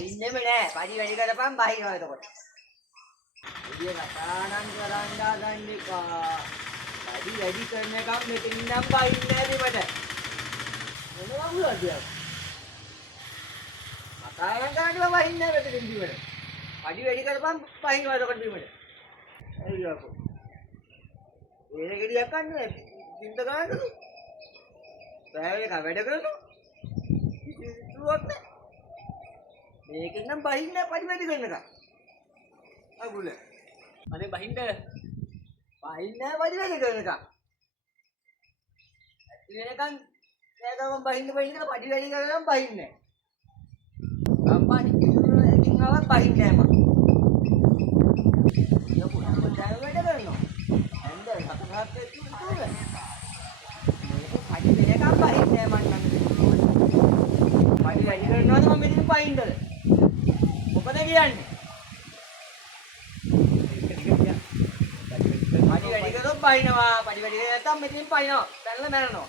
බහින්නෙම නෑ. පඩි වැඩි කරපන් බහිනවා එතකොට. එළිය කතානම් කරන්න ගන්න එපා. පඩි වැඩි කරනකම් මෙතනින් නම් බහින්නේ නෑ දෙමට. මොනවා වුණාද? කතානම් කරන්න බහින්නේ නෑ මෙතනින් දිවට. පඩි වැඩි කරපන් බහිනවා එතකොට දිවට. එළියකෝ. ඒන ගෙඩියක් ගන්නනේ. පින්ත ගන්නද? බෑවේ කා වැඩ කරනවා. ඉතින් මේකෙන් නම් බහින්නේ පඩි වැඩි කරනකම්. අගුල. අනේ බහින්න බහින්නේ පඩි වැඩි කරනකම්. ඉතින් එනකන් බහින්න කියලා පඩි වැඩි කරනකම් බහින්නේ නැහැ. අම්මානි කිව්වකින් ආවත් බහින්නේ නැහැ මම. යකෝ වැඩ කරනවා. ඇන්ද සතහත් එක්ක මේක පඩි වෙනකම් බහින්නේ නැහැ මං නම්. පඩි වැඩි කරනවාද මම මෙතන බහින්නද? මොකද කියන්නේ? පඩි වැඩි කරොත් බහිනවා. පඩි වැඩි නැත්නම් මෙතනින් බහිනවා. දැන්ලා මැරෙනවා.